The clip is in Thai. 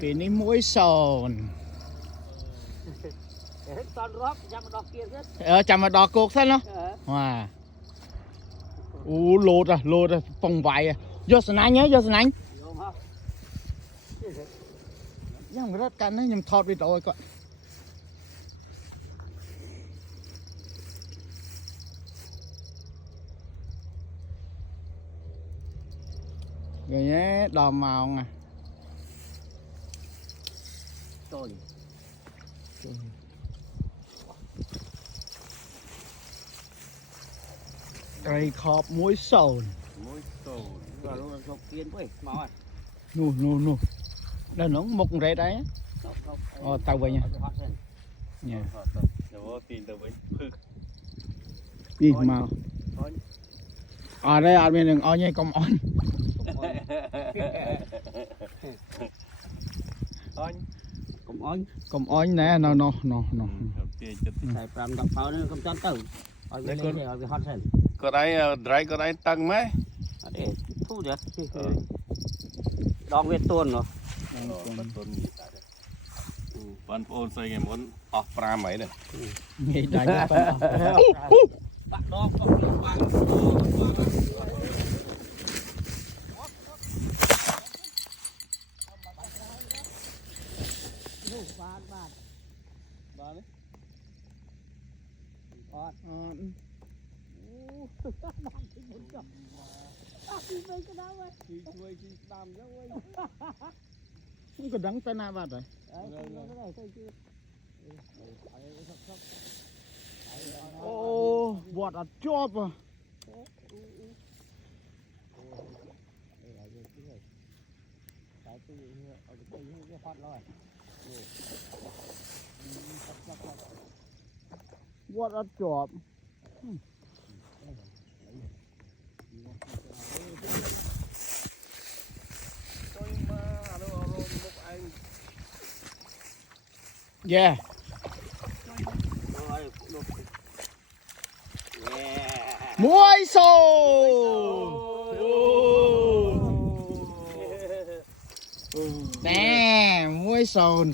ปีนี้มวยสอนตอนรอบจำมาดอกเกียร์ขึ้น จำมาดอกโกกซะเนาะว้าโอ้โลดอะปองไวอะยศนัยnhớยศนัยยังไม่รัดกันนะยังทอดไปต่อยก่อนrồi nhé đò màu nè rồi cây khọp muối sồn và luôn là sọc kiên quay máu à nu đây nó một rễ đấy tao về nha nha đi màu ở đây ở bên đừng ở nha công on công on nè nóใส่ปรามดอกเผาเนี่ยคำจันตื่นเอาไปเลยเอาไปฮอตเซน có đấy có đấy tăng mấy อันนี้ทู่เดี๋ยวดองเวทต้นเหรอ vẫn ôn xây cái muốn off pra mấy này nghĩ đạiปักดอกก็ปักบาทบาทออดบาทที่หมดกับที่ไปก็ได้เว้ยที่ช่วยที่ตามเยอะเว้ย không có đắng tay na vào rồi ô bọt ở chóp à bọt ở chóp yeah muối sồn nè muối sồn